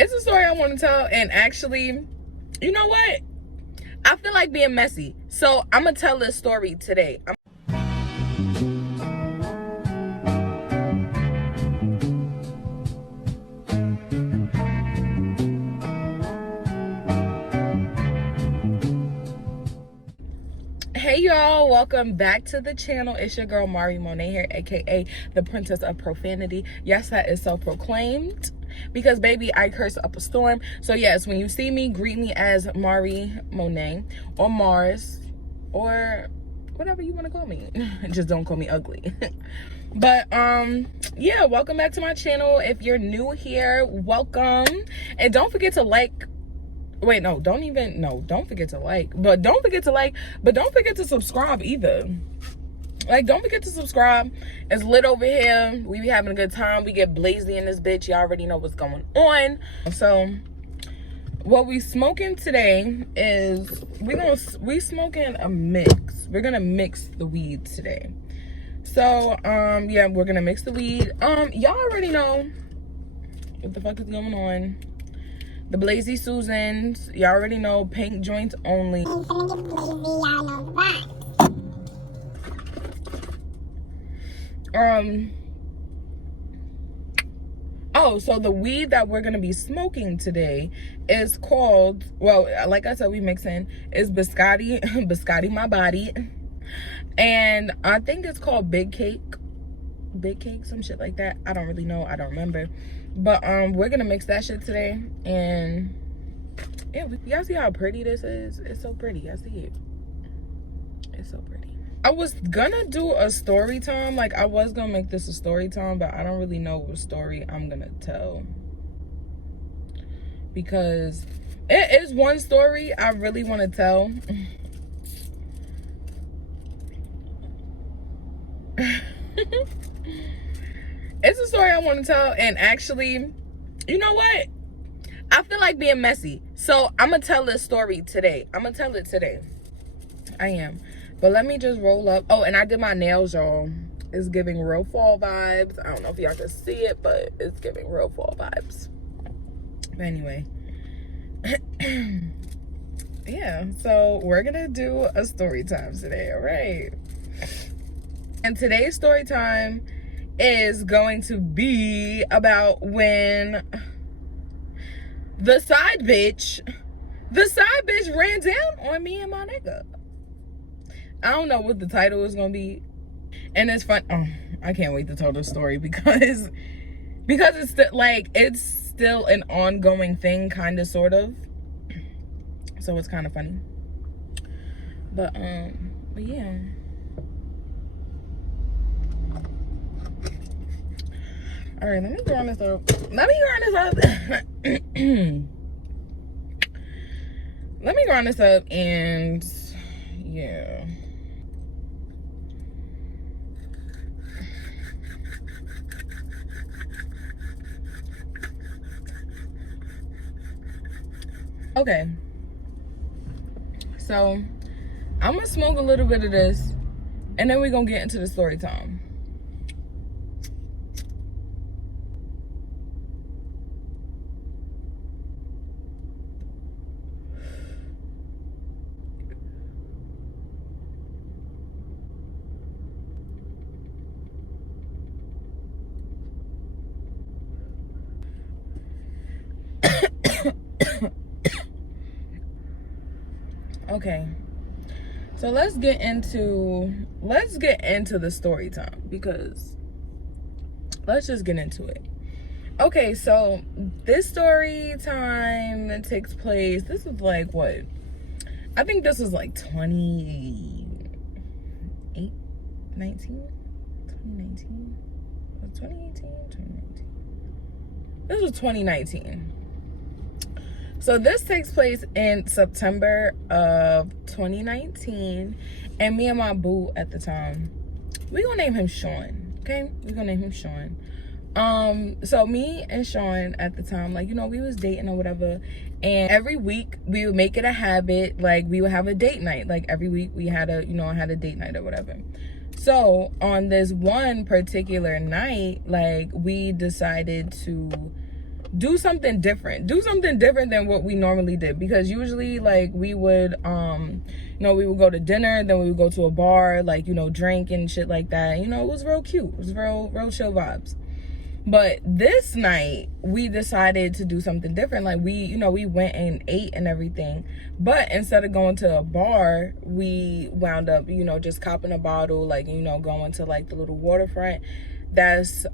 It's a story I want to tell, and actually, you know what? I feel like being messy, so I'm gonna tell this story today. Hey y'all, welcome back to the channel. It's your girl Mari Monet here, aka the Princess of Profanity. Yes, that is self-proclaimed because baby, I curse up a storm. So yes, when you see me, greet me as Mari Monet or Mars or whatever you want to call me. Just don't call me ugly. But yeah, welcome back to my channel. If you're new here, welcome, and don't forget to like. Wait, no, don't forget to like, but don't forget to subscribe either. Like, don't forget to subscribe. It's lit over here. We be having a good time. We get blazy in this bitch. Y'all already know what's going on. So what we smoking today is we smoking a mix. We're gonna mix the weed today. So yeah, we're gonna mix the weed. Y'all already know what the fuck is going on. The Blazy Susans, y'all already know, pink joints only. Oh, so the weed that we're gonna be smoking today is called, well, like I said, we mixing, is Biscotti, Biscotti My Body. And I think it's called Big Cake, some shit like that. I don't really know, I don't remember. But we're gonna mix that shit today, and yeah, y'all see how pretty this is? It's so pretty. I see it. It's so pretty. I was gonna do a story time, like I was gonna make this a story time, but I don't really know what story I'm gonna tell, because it is one story I really want to tell. It's a story I want to tell, and actually, you know what? I feel like being messy, so I'm gonna tell this story today. I'm gonna tell it today. I am. But let me just roll up. Oh, and I did my nails, y'all. It's giving real fall vibes. I don't know if y'all can see it, but it's giving real fall vibes. But anyway. Yeah, so we're gonna do a story time today, all right? And today's story time is going to be about when the side bitch ran down on me and my nigga. I don't know what the title is gonna be, and it's fun. Oh, I can't wait to tell the story because it's it's still an ongoing thing, kind of, sort of. So it's kind of funny. But yeah. All right, let me grind this up. Let me grind this up, and yeah. Okay. So I'm gonna smoke a little bit of this, and then we're gonna get into the story time. Okay, so let's get into the story time, because let's just get into it. Okay, so this story time that takes place, this is like what? I think this was like 2018. This was 2019. So this takes place in September of 2019, and me and my boo at the time, we gonna name him Sean, okay? We're gonna name him Sean. So me and Sean at the time, like, you know, we was dating or whatever, and every week we would make it a habit, like we would have a date night. Like every week we had a, you know, I had a date night or whatever. So on this one particular night, like we decided to do something different. Do something different than what we normally did, because usually like we would we would go to dinner, then we would go to a bar, like, drink and shit like that. It was real cute. It was real chill vibes. But this night we decided to do something different. Like we went and ate and everything, but instead of going to a bar, we wound up just copping a bottle, like going to like the little waterfront that's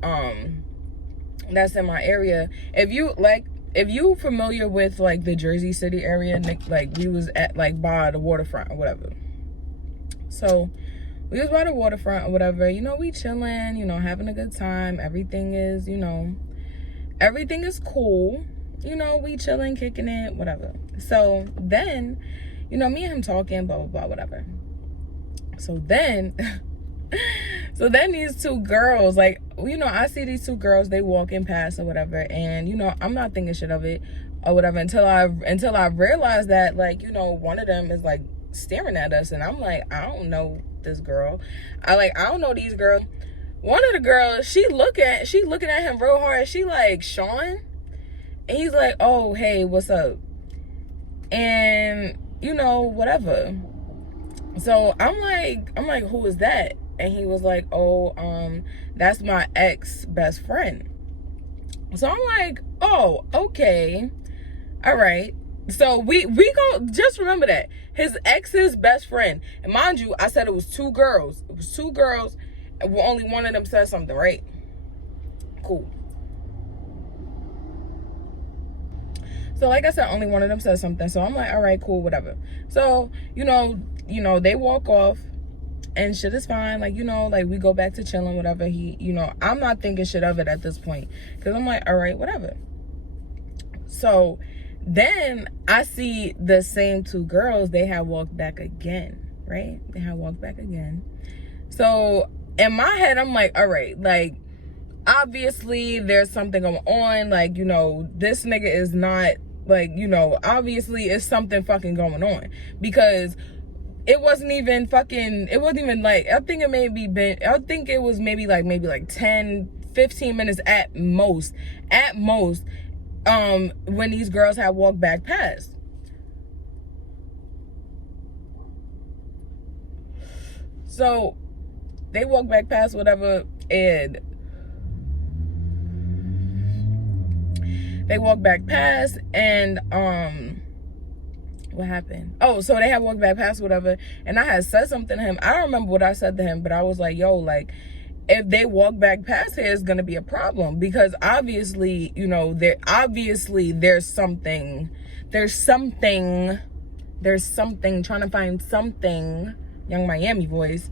in my area. If you familiar with like the Jersey City area, like we was at like by the waterfront or whatever. So we was by the waterfront or whatever, we chilling, having a good time. Everything is cool. We chilling, kicking it, whatever. So then, me and him talking, blah, blah, blah, whatever. So then, these two girls, like, I see these two girls, they walking past or whatever. And, I'm not thinking shit of it or whatever until I realize that, like, one of them is like staring at us. And I'm like, I don't know this girl. I don't know these girls. One of the girls, she looking at him real hard. She like, Sean? And he's like, oh, hey, what's up? And whatever. So I'm like, who is that? And he was like, oh, that's my ex best friend. So I'm like, oh, okay, all right. So we go, just remember that his ex's best friend, and mind you, I said it was two girls. It was two girls, and only one of them said something, right? Cool. So like I said, only one of them said something. So I'm like, all right, cool, whatever. So they walk off, and shit is fine. Like like we go back to chilling, whatever. I'm not thinking shit of it at this point, because I'm like, all right, whatever. So then I see the same two girls, they had walked back again, right? They had walked back again. So in my head, I'm like, all right, like, obviously there's something going on. Like, this nigga is not, like, obviously it's something fucking going on. Because it wasn't even like, I think it was maybe like 10, 15 minutes at most, when these girls had walked back past. So they walked back past, whatever, and what happened? Oh, so they had walked back past, whatever, and I had said something to him. I don't remember what I said to him, but I was like, yo, like, if they walk back past here, it's gonna be a problem, because obviously, there's something, trying to find something, Young Miami voice.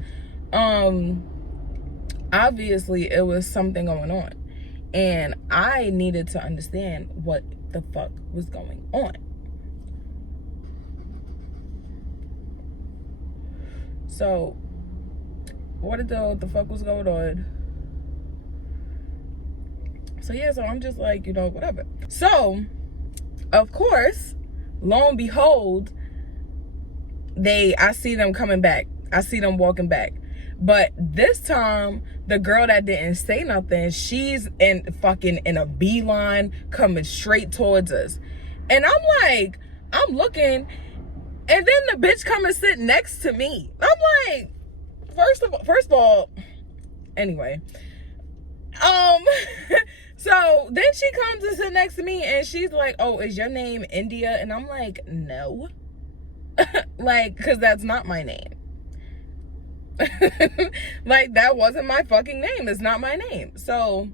Obviously it was something going on, and I needed to understand what the fuck was going on. So what the fuck was going on? So yeah, so I'm just like, whatever. So of course, lo and behold, I see them coming back. I see them walking back. But this time, the girl that didn't say nothing, she's in a beeline coming straight towards us. And I'm like, I'm looking, and then the bitch come and sit next to me. I'm like, first of all, anyway. So then she comes and sit next to me, and she's like, oh, is your name India? And I'm like, no. Like, because that's not my name. Like, that wasn't my fucking name. It's not my name. So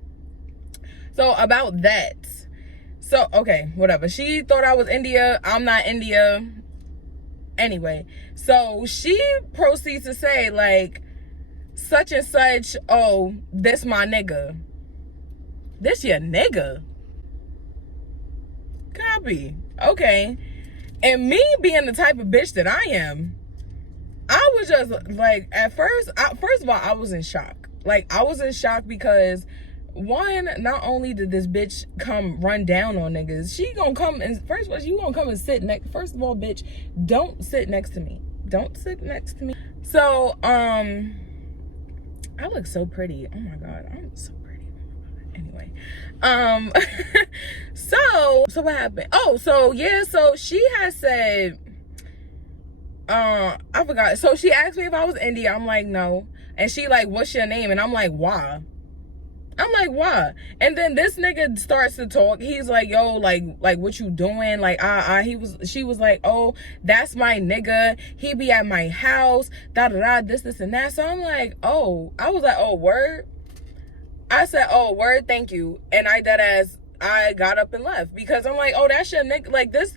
about that. So, okay, whatever. She thought I was India. I'm not India. Anyway, so she proceeds to say, like, such and such, oh, this my nigga. This your nigga? Copy. Okay. And me being the type of bitch that I am, I was just like, at first of all, I was in shock. Like, I was in shock because, one, not only did this bitch come run down on niggas, she gonna come and, first of all, you gonna come and sit next. First of all, bitch, don't sit next to me. Don't sit next to me. So, I look so pretty. Oh my God, I'm so pretty. Anyway, so what happened? Oh, so yeah, so she had said, I forgot. So she asked me if I was India. I'm like, no. And she like, what's your name? And I'm like, why? I'm like, why? And then this nigga starts to talk. He's like, yo, like what you doing? Like, she was like, oh, that's my nigga. He be at my house, this and that. So I'm like, oh, I was like, oh, word? I said, oh, word, thank you. And I got up and left because I'm like, oh, that's your nigga. Like this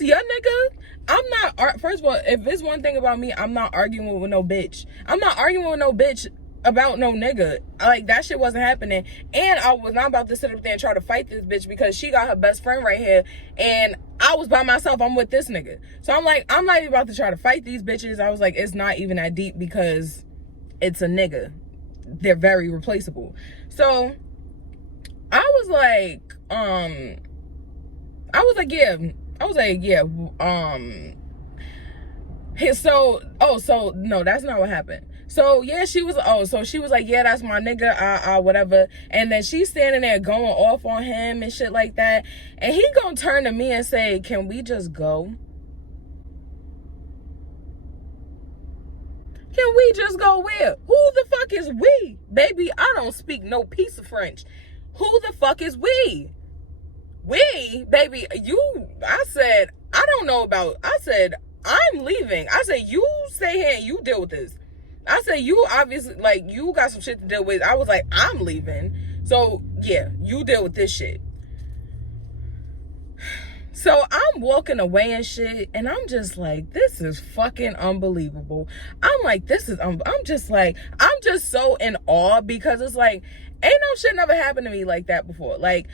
your nigga. I'm not, first of all, if there's one thing about me, I'm not arguing with no bitch. I'm not arguing with no bitch about no nigga. Like, that shit wasn't happening. And I was not about to sit up there and try to fight this bitch because she got her best friend right here and I was by myself. I'm with this nigga. So I'm like, I'm not even about to try to fight these bitches. I was like, it's not even that deep because it's a nigga. They're very replaceable. So I was like, so no, that's not what happened. So yeah, she was like, yeah, that's my nigga, whatever. And then she's standing there going off on him and shit like that. And he gonna turn to me and say, can we just go? Can we just go where? Who the fuck is we? Baby, I don't speak no piece of French. Who the fuck is we? We, baby, I said, I'm leaving. I said, you stay here and you deal with this. I said, you obviously, like, you got some shit to deal with. I was like, I'm leaving. So, yeah, you deal with this shit. So I'm walking away and shit, and I'm just like, this is fucking unbelievable. I'm like, I'm just so in awe because it's like, ain't no shit never happened to me like that before. Like,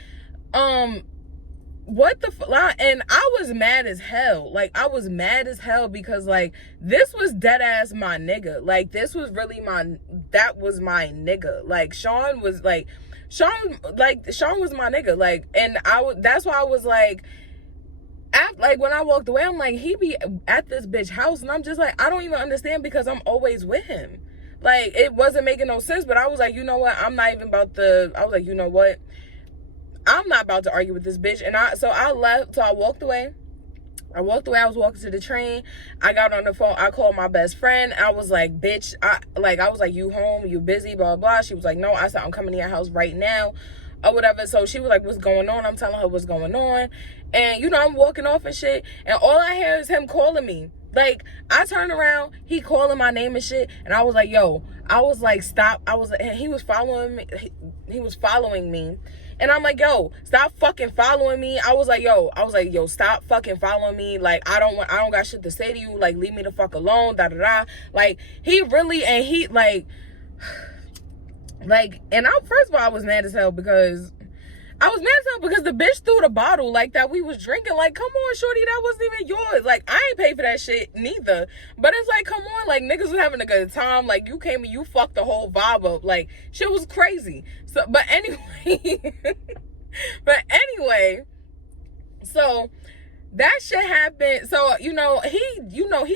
what the fuck? And I was mad as hell. Like, I was mad as hell because, like, this was dead ass my nigga. Like, this was really that was my nigga. Like, Sean was my nigga. Like, and that's why I was like, when I walked away, I'm like, he be at this bitch house, and I'm just like, I don't even understand because I'm always with him. Like, it wasn't making no sense, but I was like, you know what? I was like, you know what? I'm not about to argue with this bitch. And I left. So I walked away. I was walking to the train. I got on the phone. I called my best friend. I was like, bitch, I was like, you home? You busy? Blah, blah. She was like, no. I said, I'm coming to your house right now or whatever. So she was like, what's going on? I'm telling her what's going on. And, you know, I'm walking off and shit. And all I hear is him calling me. Like, I turned around, he calling my name and shit. And I was like, yo, I was like, stop. He was following me. He was following me. And I'm like, yo, stop fucking following me. I was like, yo, stop fucking following me. Like, I don't got shit to say to you. Like, leave me the fuck alone. Da da da. Like, he really, and he like, and first of all, I was mad as hell because the bitch threw the bottle like that we was drinking. Like, come on, shorty, that wasn't even yours. Like, I ain't paid for that shit neither. But it's like, come on, like, niggas was having a good time. Like, you came and you fucked the whole vibe up. Like, shit was crazy. So, but anyway, so that shit happened. So, he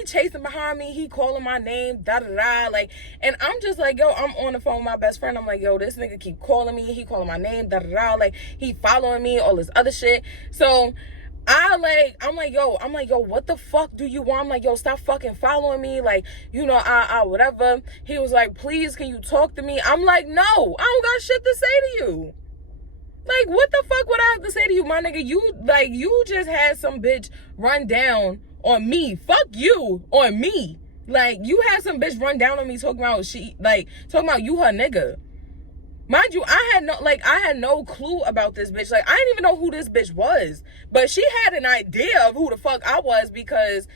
chasing behind me. He calling my name, da da da. Like, and I'm just like, yo, I'm on the phone with my best friend. I'm like, yo, this nigga keep calling me. He calling my name, da da da. Like, he following me, all this other shit. So I'm like, yo, what the fuck do you want? I'm like, yo, stop fucking following me. Like, whatever. He was like, please, can you talk to me? I'm like, no, I don't got shit to say to you. Like, what the fuck would I have to say to you, my nigga? You just had some bitch run down on me. Fuck you on me. Like, you had some bitch run down on me talking about you her nigga. Mind you, I had no clue about this bitch. Like, I didn't even know who this bitch was. But she had an idea of who the fuck I was because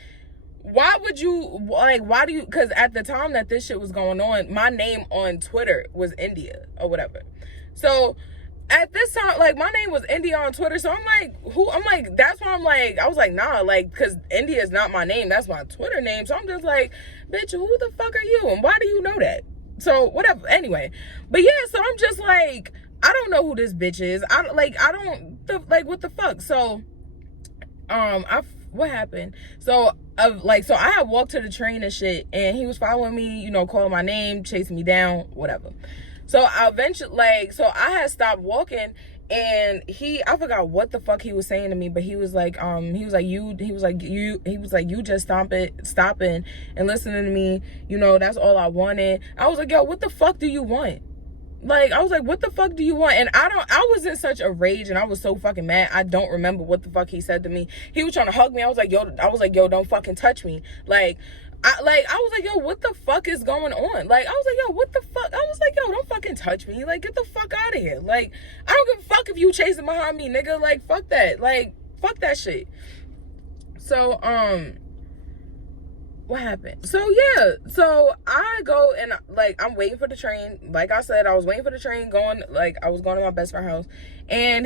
because at the time that this shit was going on, my name on Twitter was India or whatever. So at this time, like, my name was India on Twitter. So I'm like, that's why I was like, nah, like, because India is not my name. That's my Twitter name. So I'm just like, bitch, who the fuck are you? And why do you know that? So whatever. Anyway, but yeah, so I'm just like, I don't know who this bitch is. What the fuck? So, what happened? So I had walked to the train and shit, and he was following me, calling my name, chasing me down, whatever. So I eventually, like, so I had stopped walking, and I forgot what the fuck he was saying to me, but he was like, you just stopping and listening to me, you know, that's all I wanted. I was like, yo, what the fuck do you want? Like, I was like, what the fuck do you want? And I was in such a rage, and I was so fucking mad. I don't remember what the fuck he said to me. He was trying to hug me. I was like, yo, don't fucking touch me. Like, I was like, yo, what the fuck is going on? Like, I was like, yo, what the fuck? I was like, yo, don't fucking touch me. Like, get the fuck out of here. Like, I don't give a fuck if you chasing behind me, nigga. Like, fuck that. Like, fuck that shit. So, what happened? So yeah, so I go and like I'm waiting for the train. Like I said, I was waiting for the train I was going to my best friend's house, and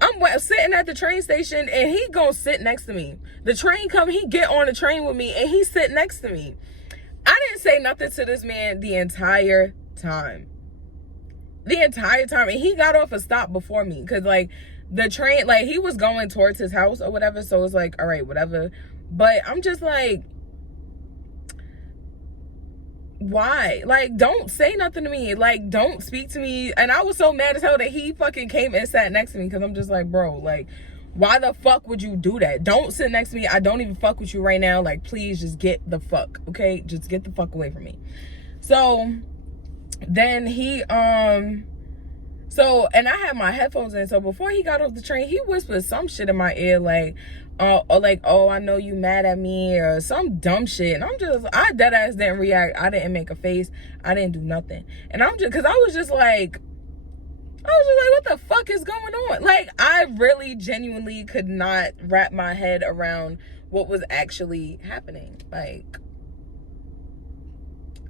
I'm sitting at the train station, and he gonna sit next to me. The train come, he get on the train with me, and he sit next to me. I didn't say nothing to this man the entire time. And he got off a stop before me, because like the train, like he was going towards his house or whatever, so it's like, all right, whatever. But I'm just like, why? Like, don't say nothing to me. Like, don't speak to me. And I was so mad as hell that he fucking came and sat next to me, because I'm just like, bro, like, why the fuck would you do that? Don't sit next to me. I don't even fuck with you right now. Like, please just get the fuck, okay? Just get the fuck away from me. So then and I had my headphones in, so before he got off the train, he whispered some shit in my ear, like, oh, I know you mad at me, or some dumb shit. And I dead ass didn't react. I didn't make a face. I didn't do nothing. And because I was just like, what the fuck is going on? Like, I really genuinely could not wrap my head around what was actually happening. Like,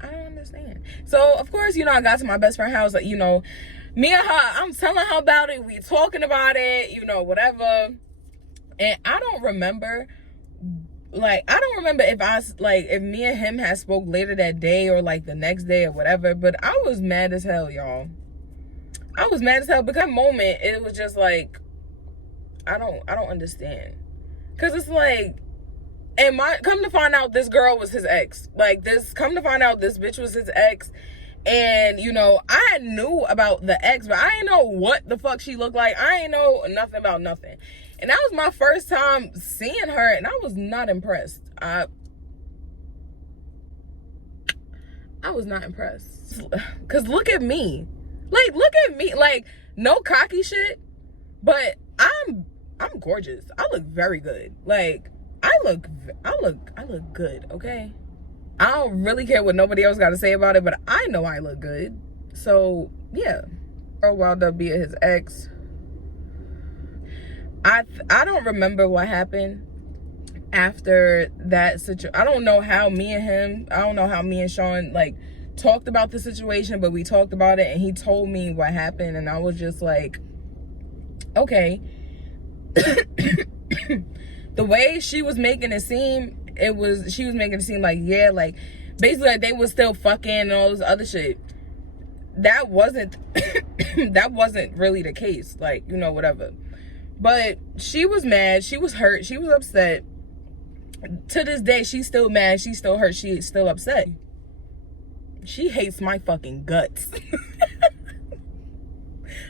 I don't understand. So, of course, you know, I got to my best friend's house, like, you know, me and her, I'm telling her about it. We talking about it, you know, whatever. And I don't remember if me and him had spoke later that day or like the next day or whatever. But I was mad as hell, y'all. I was mad as hell, because that moment, it was just like, I don't understand. Because it's like, come to find out, this girl was his ex. Come to find out, this bitch was his ex. And, you know, I knew about the ex, but I didn't know what the fuck she looked like. I didn't know nothing about nothing. And that was my first time seeing her, and I was not impressed. I was not impressed. Because look at me. Like, look at me. Like, no cocky shit, but I'm gorgeous. I look very good. Like, I look good, okay? I don't really care what nobody else got to say about it, but I know I look good. So, yeah. Girl wound up being his ex. I don't remember what happened after that situation. I don't know how me and Sean, like, talked about the situation, but we talked about it, and he told me what happened, and I was just like, okay. The way she was making it seem, she was making it seem like, yeah, like, basically like they was still fucking and all this other shit. That wasn't that wasn't really the case, like, you know, whatever. But she was mad, she was hurt, she was upset. To this day, she's still mad, she's still hurt, she's still upset. She hates my fucking guts.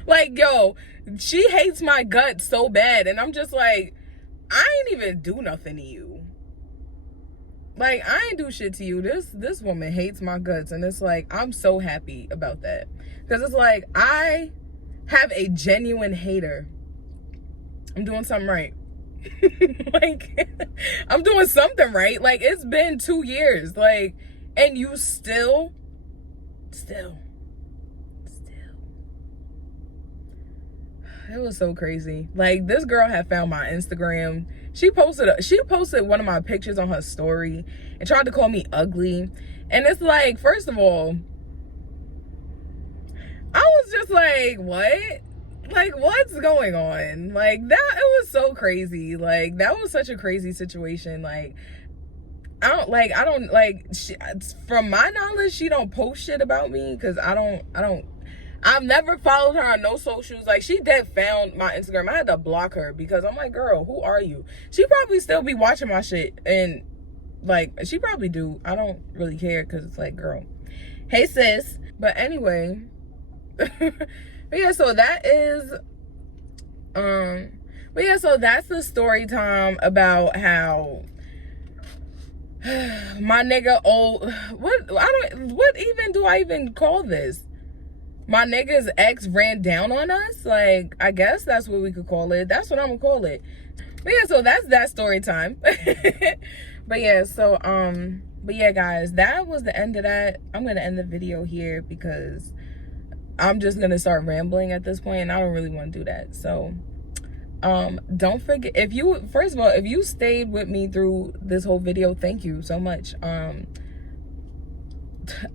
Like, yo, she hates my guts so bad, and I'm just like, I ain't even do nothing to you. Like, I ain't do shit to you. This woman hates my guts, and it's like, I'm so happy about that. Because it's like, I have a genuine hater. I'm doing something right. Like, I'm doing something right. Like, it's been 2 years. Like, and you still. It was so crazy. Like, this girl had found my Instagram. She posted one of my pictures on her story and tried to call me ugly. And it's like, first of all, I was just like, what? Like, what's going on? Like, it was so crazy. Like, that was such a crazy situation. Like, from my knowledge, she don't post shit about me, because I've never followed her on no socials. Like, she dead found my Instagram. I had to block her, because I'm like, girl, who are you? She probably still be watching my shit, and like, she probably do. I don't really care, because it's like, girl, hey sis. But anyway, But yeah, so that is but yeah, so that's the story time about how my nigga what even do I even call this? My nigga's ex ran down on us? Like, I guess that's what we could call it. That's what I'm gonna call it. But yeah, so that's that story time. But yeah, so but yeah, guys, that was the end of that. I'm gonna end the video here because I'm just gonna start rambling at this point, and I don't really want to do that. So don't forget, first of all, if you stayed with me through this whole video, thank you so much. I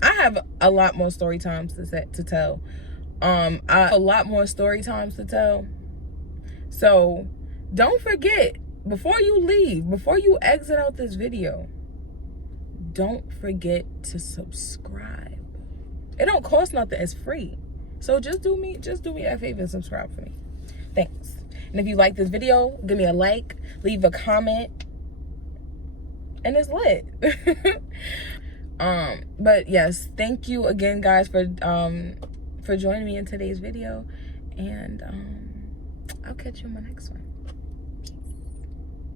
have a lot more story times to tell. I have a lot more story times to tell. So don't forget, before you leave, before you exit out this video, don't forget to subscribe. It don't cost nothing, it's free. So just do me a favor and subscribe for me. Thanks. And if you like this video, give me a like, leave a comment, and it's lit. But yes, thank you again, guys, for joining me in today's video, and I'll catch you in my next one.